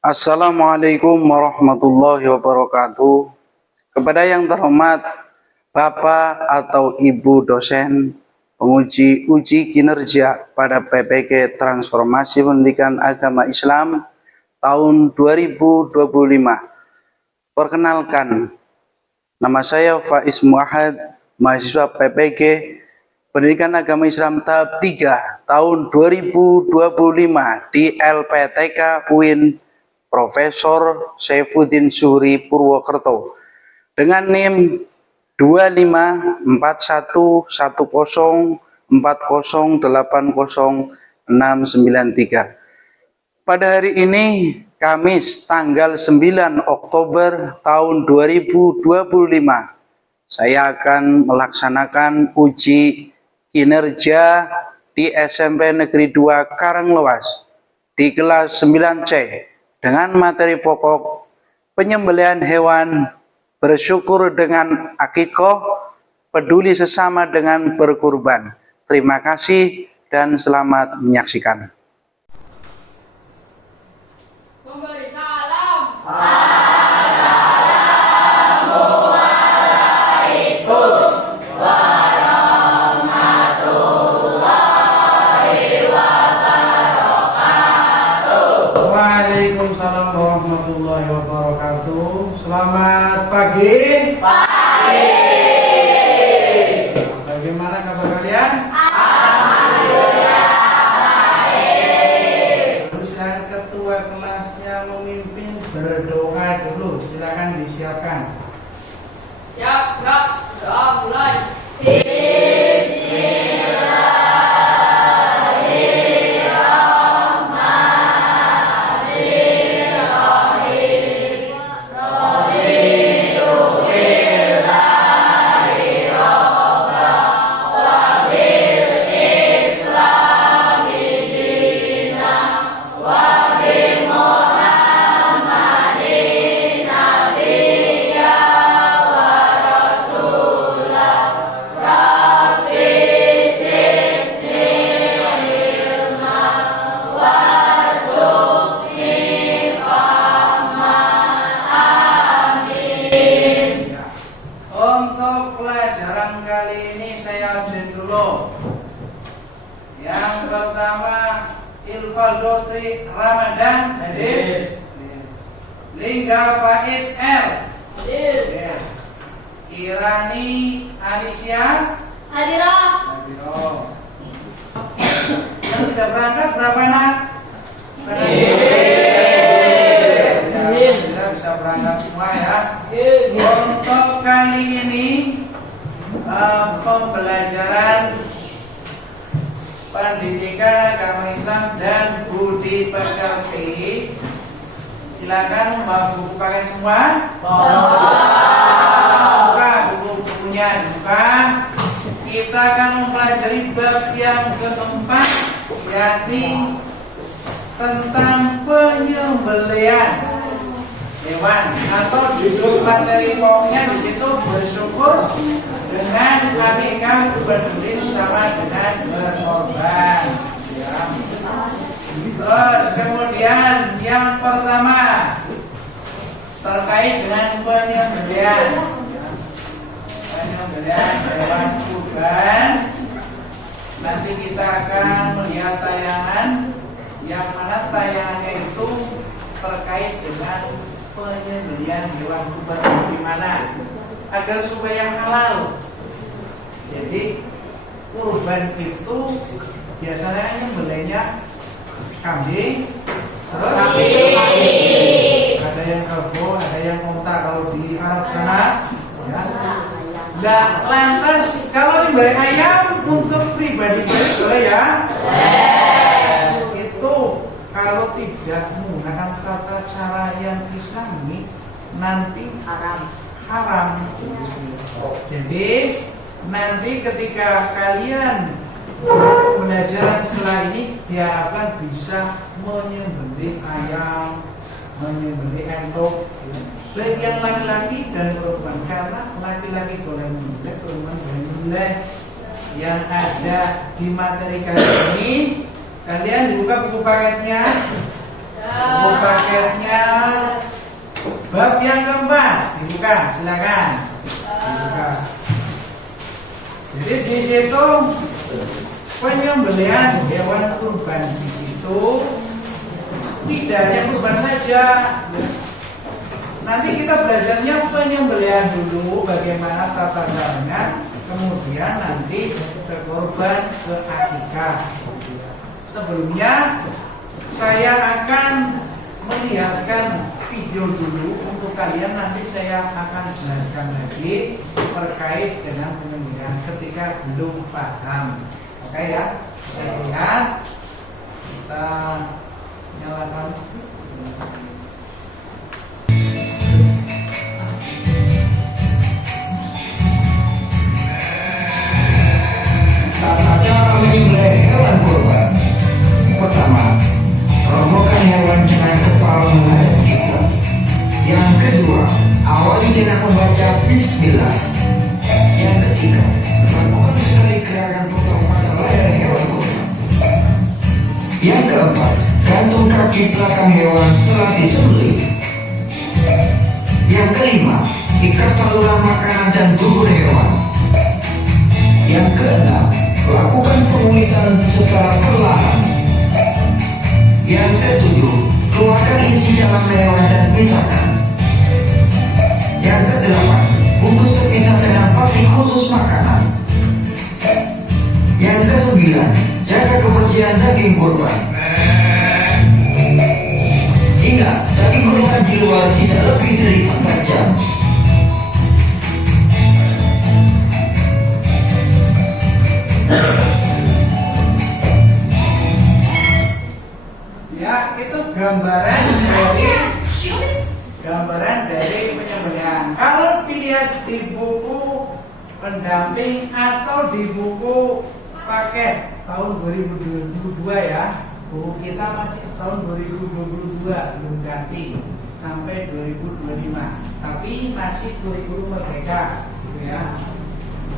Assalamualaikum warahmatullahi wabarakatuh. Kepada yang terhormat Bapak atau Ibu dosen penguji uji kinerja pada PPK Transformasi Pendidikan Agama Islam tahun 2025. Perkenalkan, nama saya Faiz Muahad, mahasiswa PPK Pendidikan Agama Islam tahap 3 tahun 2025 di LPTK UIN Profesor Saifuddin Zuhri Purwokerto dengan NIM 254104080693. Pada hari ini Kamis tanggal 9 Oktober tahun 2025, saya akan melaksanakan uji kinerja di SMP Negeri 2 Karanglewas di kelas 9C dengan materi pokok penyembelihan hewan, bersyukur dengan akikoh, peduli sesama dengan berkurban. Terima kasih dan selamat menyaksikan. Memberi salam. Waalaikumsalam warahmatullahi wabarakatuh. Selamat pagi. Bagaimana kabar kalian? Alhamdulillah baik. Silakan ketua kelasnya memimpin berdoa dulu. Silakan disiapkan. Siap, gerak, doa mulai. Untuk pelajaran kali ini saya absen dulu. Yang pertama Ilfal Dotri Ramadan hadir. Lingga Faid R. Hadir. Ya. Irani Anisya Hadirah. hadir. Yang tidak berangkat berapa nak? Tidak bisa berangkat semua ya. Untuk kali ini pembelajaran pendidikan agama Islam dan budi pekerti. Silakan membawa buku paket semua. Buka buku-bukunya, buka. Kita akan mempelajari bab yang keempat, yakni tentang penyembelihan hewan, atau judul materi pokoknya di situ bersyukur dengan akikah, peduli sama dengan berkorban. Ya. Terus kemudian yang pertama terkait dengan penyembelihan hewan kurban. Nanti kita akan melihat tayangan yang mana tayangannya itu terkait dengan penyembelihan hewan kurban gimana agar supaya halal. Jadi kurban itu biasanya nyembelihnya kambing, terus ada yang kerbau, ada yang unta kalau di Arab sana. Ya. Nah, lantas kalau nyembelih ayam untuk pribadi boleh ya? Itu kalau tidak menggunakan tata cara yang Islami nanti haram. Jadi nanti ketika kalian belajar setelah ini diharapkan bisa menyembelih ayam, menyembelih entok, baik yang laki-laki dan perempuan, karena laki-laki boleh menyembelih, perempuan boleh menyembelih. Yang ada di materi kali ini, kalian dibuka buku paketnya. Buku paketnya Bab yang keempat, dibuka, silakan. Dibuka. Jadi di situ penyembelihan hewan kurban di situ tidak hanya kurban saja. Nanti kita belajarnya penyembelihan dulu, bagaimana tata caranya, kemudian nanti ke kurban, ke akikah. Sebelumnya saya akan melihatkan video dulu untuk kalian, nanti saya akan jelaskan lagi terkait dengan penyembelihan ketika belum paham. Oke ya, saya lihat, kita nyalakan. Tata cara menyembelih hewan kurban. Pertama, robohkan hewan dengan kepala menghadap kiblat. Yang kedua, awali dengan membaca Bismillah. Yang ketiga, lakukan sekali gerakan potong pada leher hewan kurban. Yang keempat, gantung kaki belakang hewan setelah disembelih. Yang kelima, ikat saluran makanan dan tubuh hewan. Yang keenam, lakukan pengulitan secara perlahan. Yang ketujuh, keluarkan isi dalam hewan dan pisahkan. Yang kedelapan, bungkus terpisah dengan plastik khusus makanan. Yang kesembilan, jaga kebersihan daging kurban. Ingat, daging kurban di luar tidak lebih dari 4 jam. Ya, itu gambaran dari penyembelihan. Kalau dilihat di buku pendamping atau di buku paket tahun 2022 ya, buku kita masih tahun 2022, belum ganti sampai 2025, tapi masih kurikulum merdeka, gitu ya.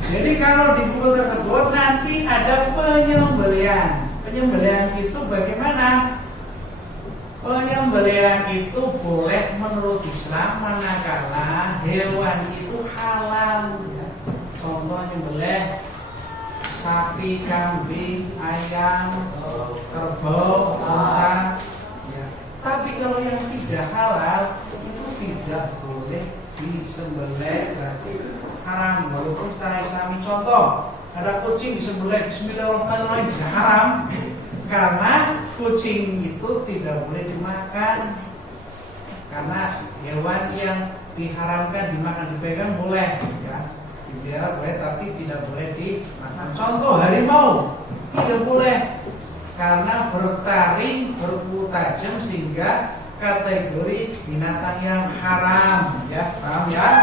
Jadi kalau di buku tersebut nanti ada penyembelihan. Penyembelihan itu bagaimana? Penyembelihan itu boleh menurut Islam manakala hewan itu halal. Ya. Contoh nyembelih sapi, kambing, ayam, kerbau, unta. Ya. Tapi kalau yang tidak halal itu tidak boleh disembelih, berarti haram walaupun secara Islami. Contoh, ada kucing disembelih Bismillahirrahmanirrahim, tidak haram. Karena kucing itu tidak boleh dimakan. Karena hewan yang diharamkan dimakan, dipegang boleh ya, dipelihara boleh, tapi tidak boleh dimakan. Contoh, harimau tidak boleh karena bertaring, berkuku tajam sehingga kategori binatang yang haram ya, paham ya?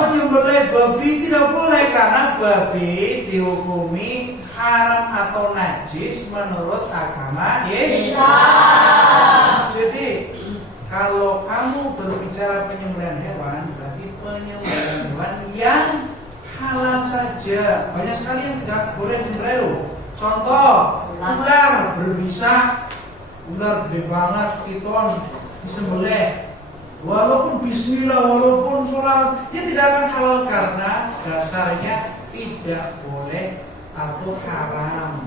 Menyembelih babi tidak boleh karena babi dihukumi haram atau najis menurut agama Islam. Jadi kalau kamu berbicara penyembelihan hewan, berarti penyembelihan hewan yang halal saja. Banyak sekali yang tidak boleh disembelih. Contoh, ular berbisa, ular gede banget, piton disembelih. Walaupun bismillah, walaupun sholat, dia tidak akan halal karena dasarnya tidak boleh atau haram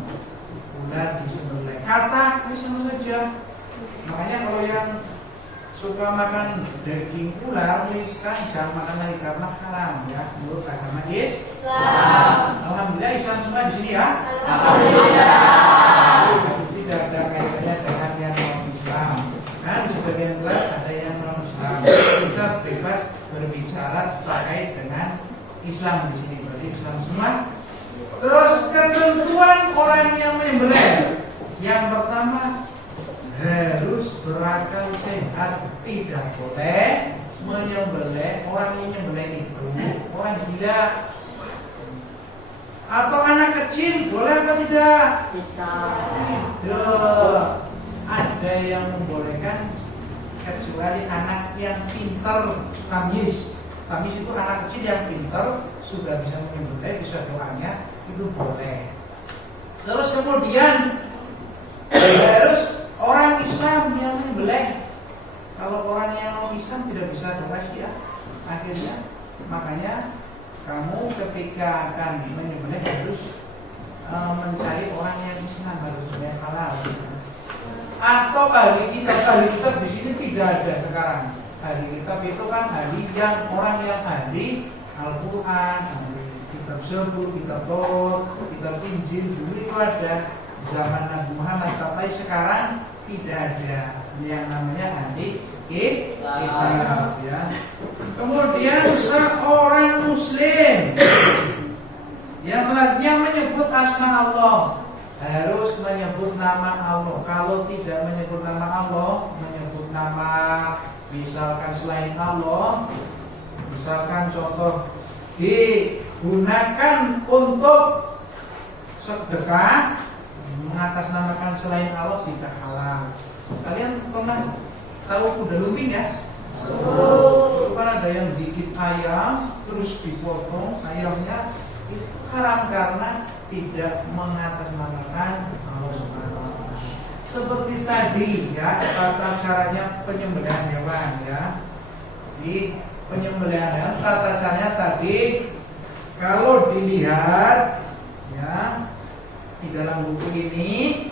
ular disembelih. Kata ini sama saja. Makanya kalau yang suka makan daging ular, sekarang jangan makan lagi karena haram ya menurut agama Islam. Alhamdulillah Islam semua di sini ya. Alhamdulillah. Tidak ada kaitannya dengan yang non Islam. Nah di sebagian kelas ada yang non Islam. Kita bebas berbicara terkait dengan Islam di sini. Berarti Islam semua. Terus ketentuan orang yang menyembelih. Yang pertama harus berakal sehat, tidak boleh menyembelih orang yang menyembelih itu orang gila atau anak kecil, boleh atau tidak? Tidak. Ada yang membolehkan kecuali anak yang pintar, tamyiz. Tamyiz itu anak kecil yang pintar, sudah bisa menyembelih, bisa doanya, itu boleh. Terus kemudian harus orang Islam yang menyembelih. Kalau orang yang non Islam masyiyah. Akhirnya makanya kamu ketika akan menyembelih harus mencari orang yang Islam, harus yang halal. Atau ahli kitab di sini tidak ada sekarang. Ahli kitab itu kan ahli yang orang yang ahli Al-Quran, ahli kitab Zabur, kitab Taurat, kitab Injil. Dulu itu ada zaman Nabi Muhammad, tapi sekarang tidak ada yang namanya ahli kitab ya. Kemudian seorang muslim yang selanjutnya menyebut asma Allah harus menyebut nama Allah. Kalau tidak menyebut nama Allah, menyebut nama misalkan selain Allah, misalkan contoh digunakan untuk sedekah, mengatasnamakan selain Allah tidak halal. Kalian pernah tahu kuda lumping ya? Kan ada yang gigit ayam terus dipotong ayamnya, itu haram karena tidak mengatasnamakan Allah Subhanahu wa taala. Seperti tadi ya, tata caranya penyembelihan hewan ya. Di penyembelihan hewan tata caranya tadi kalau dilihat ya di dalam buku ini,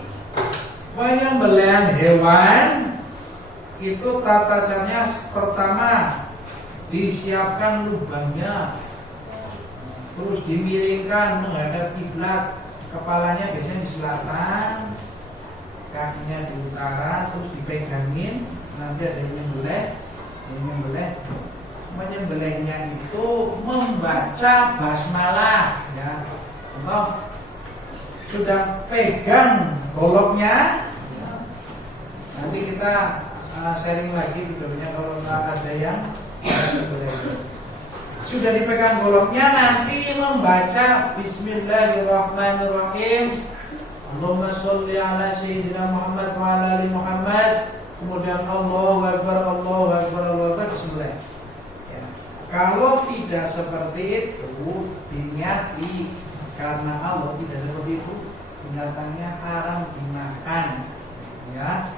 penyembelihan hewan itu tata caranya pertama disiapkan lubangnya, terus dimiringkan menghadap kiblat, kepalanya biasanya di selatan, kakinya di utara, terus dipegangin, nanti ada yang menyembelih. Menyembelihnya itu membaca basmalah ya. Contoh, sudah pegang goloknya ya. Nanti kita sharing lagi videonya kalau ada yang sudah dipegang goloknya, nanti membaca Bismillahirrahmanirrahim, Allahumma sholli ala sayyidina Muhammad wa ala ali Muhammad, kemudian Allahu Akbar, Allahu Akbar, Allahu Akbar, bismillah ya. Kalau tidak seperti itu diingati, karena Allah tidak seperti itu, binatangnya haram dimakan ya.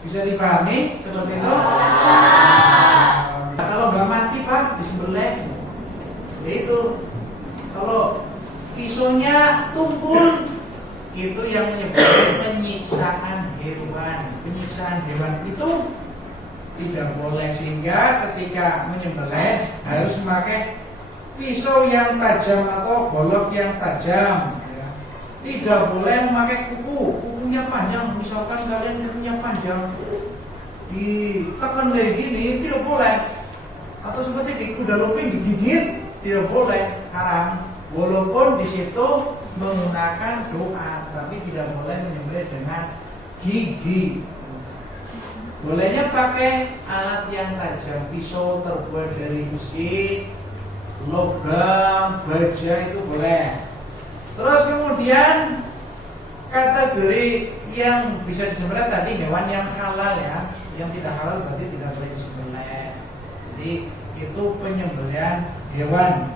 Bisa dipahami seperti itu? Kalau nggak mati Pak, disembelih. Itu kalau pisaunya tumpul, itu yang menyebabkan penyiksaan hewan. Penyiksaan hewan itu tidak boleh, sehingga ketika menyembelih harus memakai pisau yang tajam atau golok yang tajam. Tidak boleh memakai kukunya panjang. Misalkan kalian kukunya panjang, ditekan kayak gini, tidak boleh. Atau seperti di kuda lumping digigit, tidak boleh, haram. Walaupun di situ menggunakan doa, tapi tidak boleh menyembelih dengan gigi. Bolehnya pakai alat yang tajam, pisau terbuat dari besi, logam, baja, itu boleh. Terus kemudian kategori yang bisa disembelih tadi hewan yang halal ya, yang tidak halal berarti tidak boleh disembelih. Jadi itu penyembelihan hewan.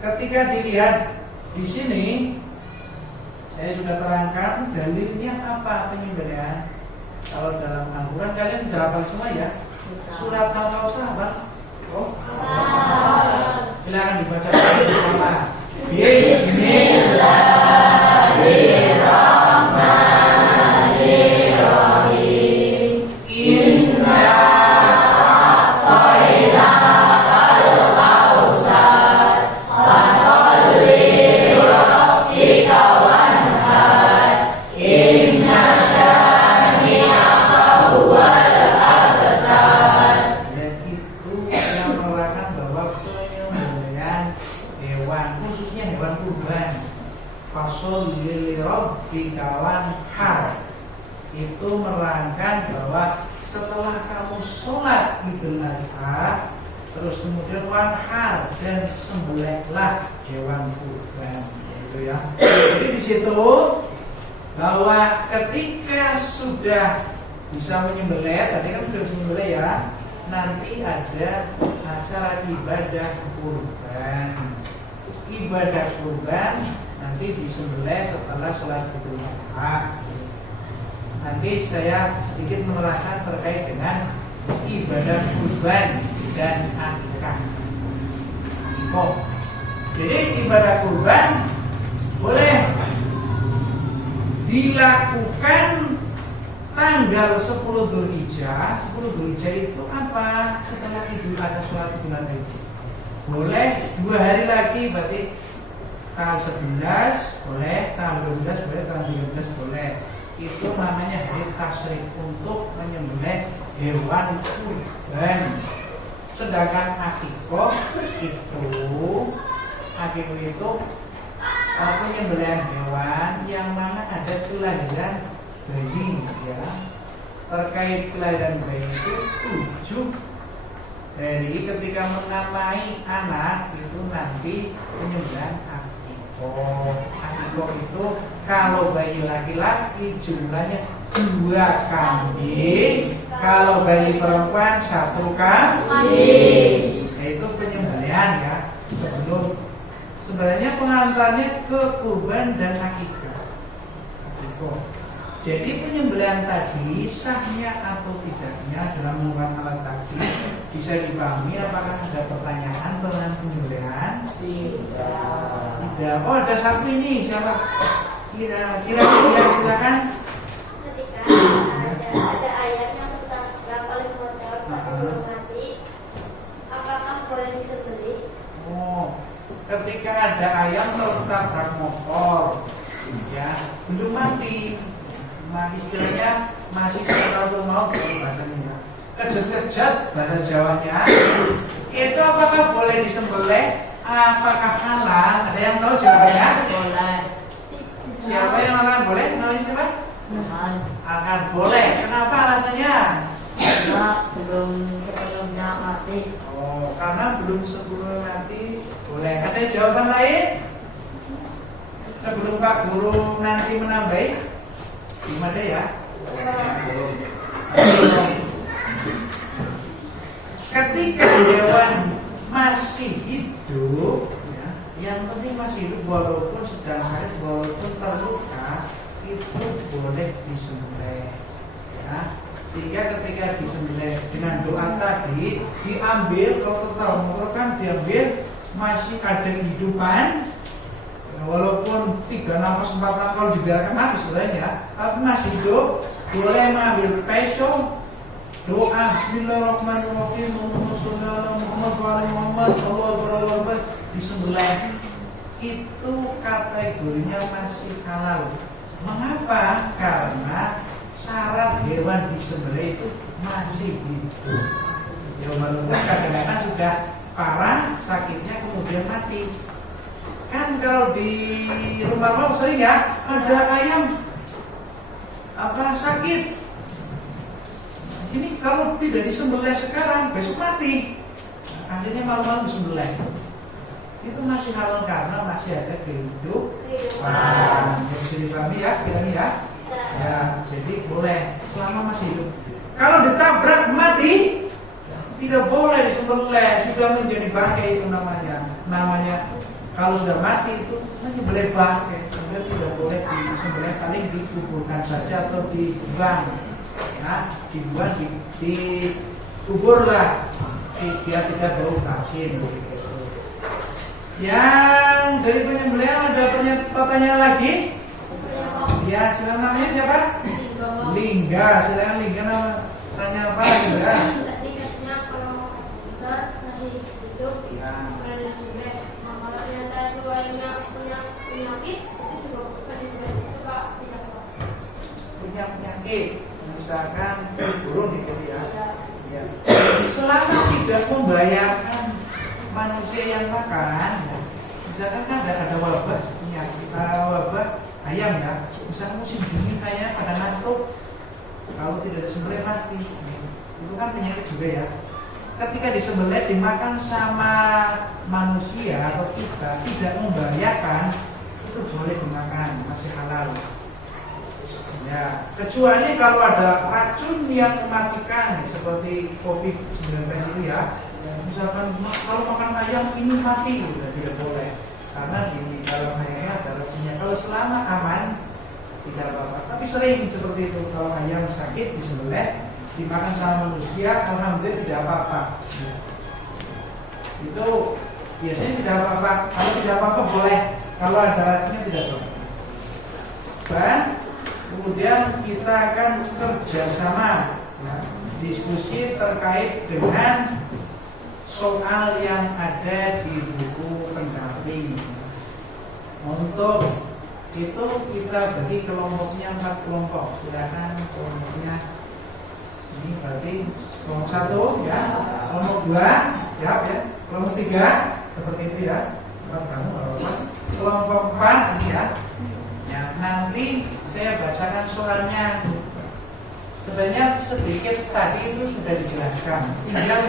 Ketika dilihat di sini, saya sudah terangkan dalilnya apa penyembelihan. Kalau dalam Al-Quran kalian sudah hafal semua ya. Surat Al-Kausar hafal? Oh, silakan dibaca bersama. Bismillahirrahmanirrahim. Inna a'tainakal kautsar fasholli lirabbika wanhar. Inna syani'aka huwal abtar. Dan itu yang menerangkan bahwa penyembelihan hewan, khususnya hewan kurban, fasholli lirabbika wanhar, itu menerangkan bahwa setelah kamu sholat Idul Adha, terus kemudian wanhar, dan sembelihlah hewan kurban, itu ya. Jadi di situ bahwa ketika sudah bisa menyembelih, tadi kan sudah menyembelih ya, nanti ada acara ibadah kurban. Ibadah kurban nanti disembelih setelah sholat Idul Adha. Nanti saya sedikit menerangkan terkait dengan ibadah kurban dan akikah. Oh, jadi ibadah kurban boleh dilakukan tanggal 10 Dzulhijjah. 10 Dzulhijjah itu apa? Setelah Idul Adha, sholat Idul Adha itu. Boleh 2 hari lagi, berarti tanggal 11 boleh, tanggal 12 boleh, tanggal 13 boleh. Itu namanya hari tasyrik untuk menyembelih hewan kurban. Sedangkan akikoh itu penyembelihan hewan yang mana ada kelahiran bayi, ya. Terkait kelahiran bayi itu 7 hari ketika menamai anak itu nanti penyembelihan akikoh. Akikoh itu kalau bayi laki-laki jumlahnya 2 kambing, kalau bayi perempuan 1 kambing. Itu penyembelihan, ya. Sebenarnya pengantarnya ke kurban dan akikah. Jadi penyembelihan tadi sahnya atau tidaknya dalam menggunakan alat tadi bisa dipahami. Apakah ada pertanyaan tentang penyembelihan? Tidak. Oh, ada satu ini, siapa? Kira-kira silakan. Ketika ada ayat yang tentang paling kotor belum mati, apakah boleh disembelih? Oh, ketika ada ayam tertabrak motor, ya, belum mati, istilahnya masih sekaratul maut bahasanya, kejat-kejat bahasa Jawanya, itu apakah boleh disembelih? Apakah halal? Ada yang tahu jawabannya? Boleh. Siapa yang akan boleh? Namanya siapa? Akan boleh. Kenapa alasannya? Karena belum sebelumnya mati. Oh, karena belum sebelum mati boleh. Ada jawaban lain? Sebelum Pak Guru nanti menambahi, gimana ya? Ketika hewan masih hidup, ya, yang penting masih hidup walaupun sedang sakit, walaupun terluka, itu boleh disembelih, ya. Sehingga ketika disembelih dengan doa tadi diambil, kalau tahu kan diambil masih ada kehidupan, ya, walaupun 3 nafas 4 nafas kalau dibiarkan mati sebenarnya, tapi masih hidup, boleh mengambil pisau, doa Bismillahirrahmanirrahim, Muhammad disembelih, itu kategorinya masih halal. Mengapa? Karena syarat hewan disembelih itu masih hidup. Ya, walaupun kadang-kadang sudah parah sakitnya kemudian mati. Kan kalau di rumah sering ya, ada ayam sakit. Ini kalau tidak disembelih sekarang, besok mati. Akhirnya malam-malam disembelih. Itu masih halal karena masih ada kehidupan. Bisa dipahami ya, kira-kira ya? Ya, jadi boleh selama masih hidup. Kalau ditabrak mati, tidak boleh disembelih, sudah menjadi bangkai itu namanya. Namanya kalau sudah mati itu menyembelih bangkai, sudah tidak boleh disembelih, paling dikuburkan saja atau dibuang. Nah, dibuang, dikubur lah, biar tidak bau kacin. Yang dari penyembelihan ada pertanyaan lagi? Ya, silakan, namanya siapa? Lingga. Silakan Lingga, tanya apa lagi ya? Ketikanya kalau besar masih hidup, boleh disembelih. Nah, kalau ternyata itu ayamnya punya penyakit, itu juga bukan disembelih. Itu Pak tidak apa. Punya penyakit, misalkan burung gitu ya. Ya. Selama tidak membayarkan manusia yang makan, ya. Misalkan kan ada wabah penyakit, wabah ayam ya. Misalkan musim dingin ayam pada ngantuk, kalau tidak disembelih mati, itu kan penyakit juga ya. Ketika disembelih dimakan sama manusia atau kita tidak membahayakan, itu boleh dimakan, masih halal. Ya, kecuali kalau ada racun yang mematikan seperti COVID-19 itu ya. Misalkan kalau makan ayam ini mati, sudah tidak boleh. Karena di dalam ayamnya ada racunnya. Kalau selama aman tidak apa-apa. Tapi sering seperti itu, kalau ayam sakit disembelih dimakan sama manusia, alhamdulillah tidak apa-apa. Itu biasanya tidak apa-apa. Kalau tidak apa-apa boleh, kalau ada racunnya tidak boleh. Dan kemudian kita akan kerjasama ya, diskusi terkait dengan soal yang ada di buku pendamping. Untuk itu kita bagi kelompoknya 4 kelompok. Silakan kelompoknya. Ini berarti kelompok 1 ya, kelompok 2 jawab ya, kelompok 3 seperti itu ya. Kelompok 4 ini ya. Ya, nanti saya bacakan soalnya. Sebenarnya sedikit tadi itu sudah dijelaskan. Tinggal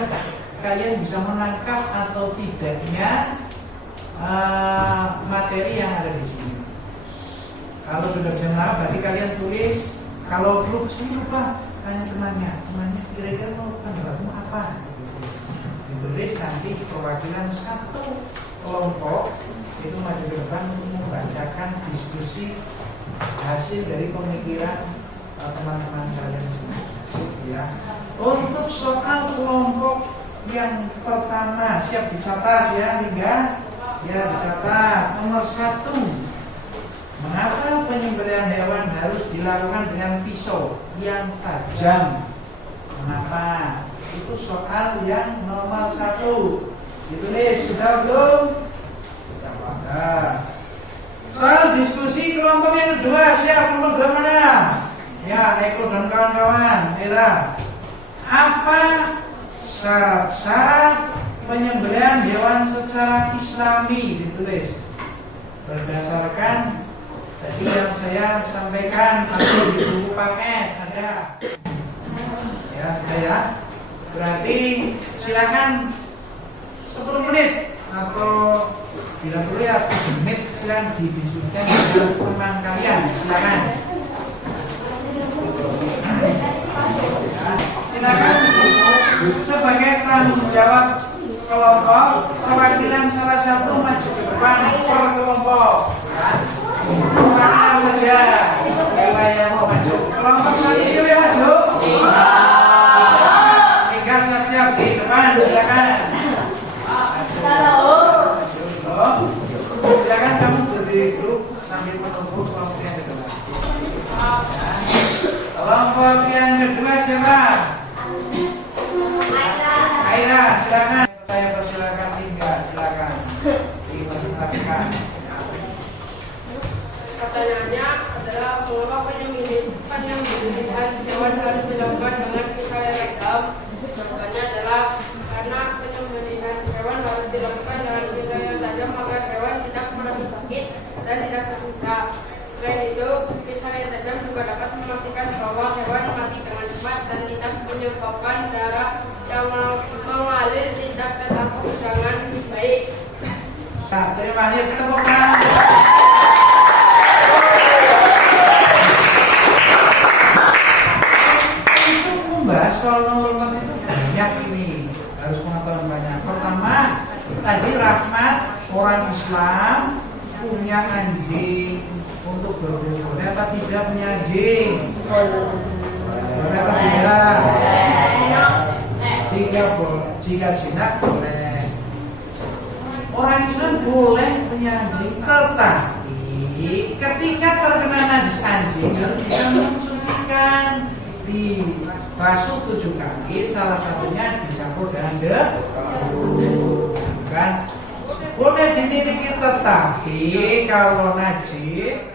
kalian bisa menangkap atau tidaknya materi yang ada di sini. Kalau sudah bisa menangkap, berarti kalian tulis. Kalau belum sini lupa, tanya temannya kira-kira mau pendapatmu apa? Ditulis nanti perwakilan 1 kelompok itu maju ke depan untuk membacakan diskusi hasil dari pemikiran teman-teman kalian semua. Ya. Untuk soal kelompok yang pertama siap dicatat ya, Liga. Ya dicatat. Nomor 1. Mengapa penyembelihan hewan harus dilakukan dengan pisau yang tajam? Mengapa? Itu soal yang nomor 1. Ditulis sudah belum? Sudah ada. Soal diskusi kelompok yang kedua, siap kelompok 2 mana? Ya, Eko dan kawan-kawan. Apa syarat-syarat penyembelihan hewan secara Islami? Ditulis berdasarkan tadi yang saya sampaikan atau di buku paket ada. Ya, sudah ya. Berarti silakan 10 menit atau bila perlu ya 7 menit silakan didiskusikan dengan teman kalian. Silakan. Silakan sebagai tanggung jawab kelompok perwakilan salah satu maju ke depan per kelompok. Perwakilan saja. Siapa yang mau maju? Kelompok satu yang maju. Tiga siap-siap di depan. Silakan. Silakan kamu berdiri dulu sambil menunggu kelompok yang kedua. Kelompok yang kedua siapa? Aira, silakan. Saya persilakan Tinggal, silakan. Dipersilakan. Pertanyaannya adalah mengapa penyembelihan hewan harus dilakukan dengan pisau yang tajam? Jawabannya adalah karena penyembelihan hewan harus dilakukan dengan pisau yang tajam agar hewan tidak merasa sakit dan tidak terluka. Selain itu, pisau yang tajam juga dapat memastikan bahwa hewan mati dengan cepat dan tidak menyebabkan darah yang mengalir tidak tertangkap dengan baik. Nah, terima kasih tepuk tangan. Untuk membahas soal nomor 4 itu banyak ini, harus pengetahuan banyak. Pertama, tadi Rahmat orang Islam punya anjing untuk berburu. Apa tidak punya anjing? Apa tidak? Jika jinak boleh. Orang Islam boleh punya anjing, tetapi ketika terkena najis anjing harus bisa mensucikan, dibasuh 7 kali, salah satunya dicampur dengan debu. Kan boleh dimiliki, tetapi kalau najis